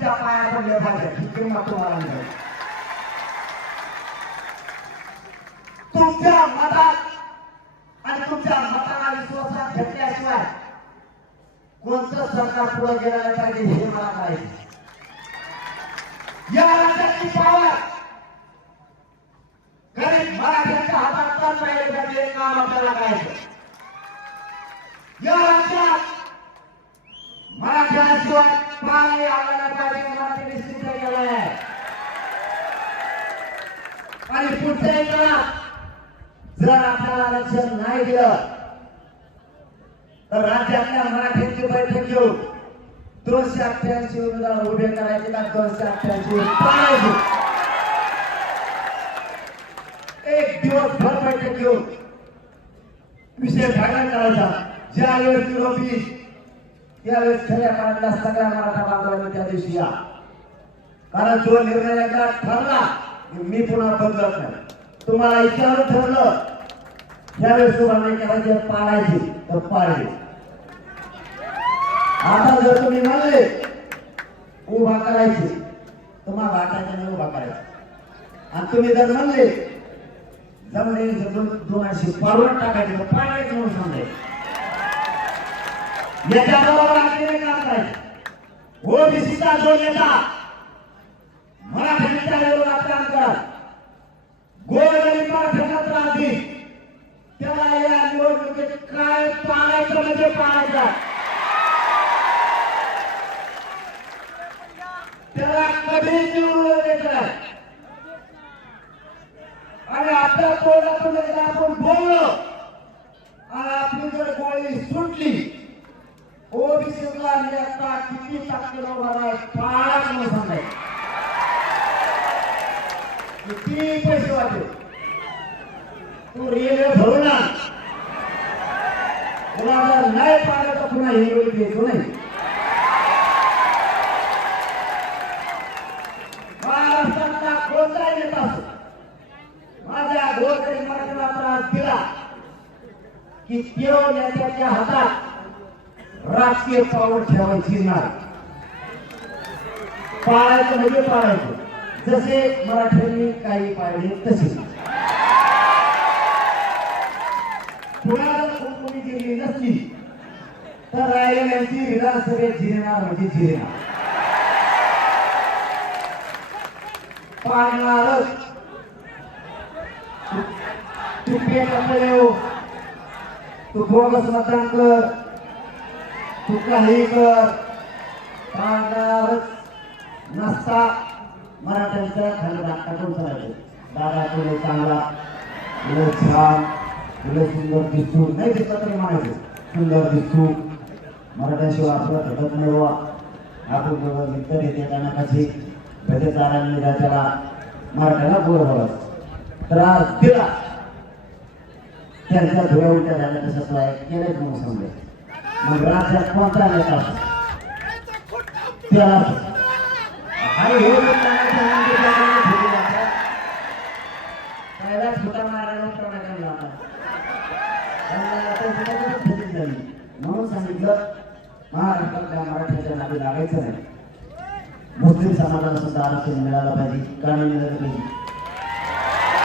तुमच्या पाया पडले पाहिजे ही किंमत तुम्हाला मिळेल तुमच्या मतात आणि तुमच्या मताला विश्वासात घेतल्याशिवाय कोणतं सरकार पुढे गेलं नाही पाहिजे हे मला करायचं या राज्यातली पावर गरीब मराठ्यांच्या हातात तर पाहिजे का ते काम आपल्याला करायचं या राज्यात मराठ्यांशिवाय पाणी आलं निश्चित आहे आणि पुढच्या जर आपल्याला आरक्षण नाही दिलं तर राज्यातल्या मराठ्यांची बैठक घेऊन दोनशे अठ्ठ्याऐंशी उमेदवार उभे करायचे का? दोनशे अठ्ठ्याऐंशी एक दिवस भर बैठक घेऊन विषय फायनल करायचा. ज्या वेळेस त्यावेळेस खऱ्या पाण्यातल्या सगळ्या मराठा बांधवांनी त्या दिवशी या. कारण जो निर्णय ठरला मी पुन्हा बदलत नाही. तुम्हाला इच्छावर ठरलं त्यावेळेस तुम्हाला नाही पाळायचे तर पाळले आता जर तुम्ही म्हणले उभा करायचे तुम्हाला वाटायचं नाही उभा करायचं. आणि तुम्ही जर म्हणले जमणे दोन दोनशे पाडून टाकायचे तर म्हणून सांगायचं. याच्याबरोबर आपल्याला काम नाही ओबीसीचा जो नेता मराठ्यांच्या विरोधात काम करा गोरगरीबा मराठ्यांना राहतील त्याला या निवडणुकीत काय पाळायचं म्हणजे पाळायचं. त्याला कधीच निवडून द्यायचं नाही. आणि आपल्या तोंडातून एकदा आपण बोललो आणि आपली जर गोळी सुटली तुला मी आता किती टक्के लोकांना आहे पाळा म्हणून किती पैसे वाटेल तू रेल्वे भरू ना तुला जर नाही पाहिलं तर पुन्हा हे वेळ घ्यायचो नाही महाराष्ट्रातला कोणता नेता असो माझ्या गोरगरीब मराठीला त्रास दिला की त्यो नेत्याच्या हातात राजकीय पावर ठेवायची नाही. पाळायचं म्हणजे पाळायचं. जसे मराठ्यांनी काही पाळले तसे. कुणाला कोणी जिरली नसली तर रायगड विधानसभेत जिरणार म्हणजे जिरणार. पाळणारच. तू पेट कपडे हो. तू बोगस मतदान कर. कुठलाही काही कर. नसता. मराठ्यांच्या खाली टाकून चालायचे दादा तुला चांगला. तुला छान. तुला सुंदर दिसू नाही दिसला तरी म्हणायचं. सुंदर दिसू मराठ्याशिवाय आपला घटक मिळवा. आपण दोघं मित्र येते त्यांना कशी भजेदारांनी त्याला. मराठ्याला गोड बोलत त्रास दिला त्यांच्या धुळ्या उलट्या झाल्या तसंच आहे. केलंच म्हणून समजे मग राज्यात कोणता नेता. त्याला आणि हे पहिला फुटा मारायला उतरवण्यात आला होता. त्यामुळे आता फुटाची फुटून म्हणून सांगितलं महाराष्ट्रातल्या मराठ्याच्या नादी लागायचं नाही. मुस्लिम समाजाला सुद्धा आरक्षण मिळालं पाहिजे कारण मिळालं पाहिजे.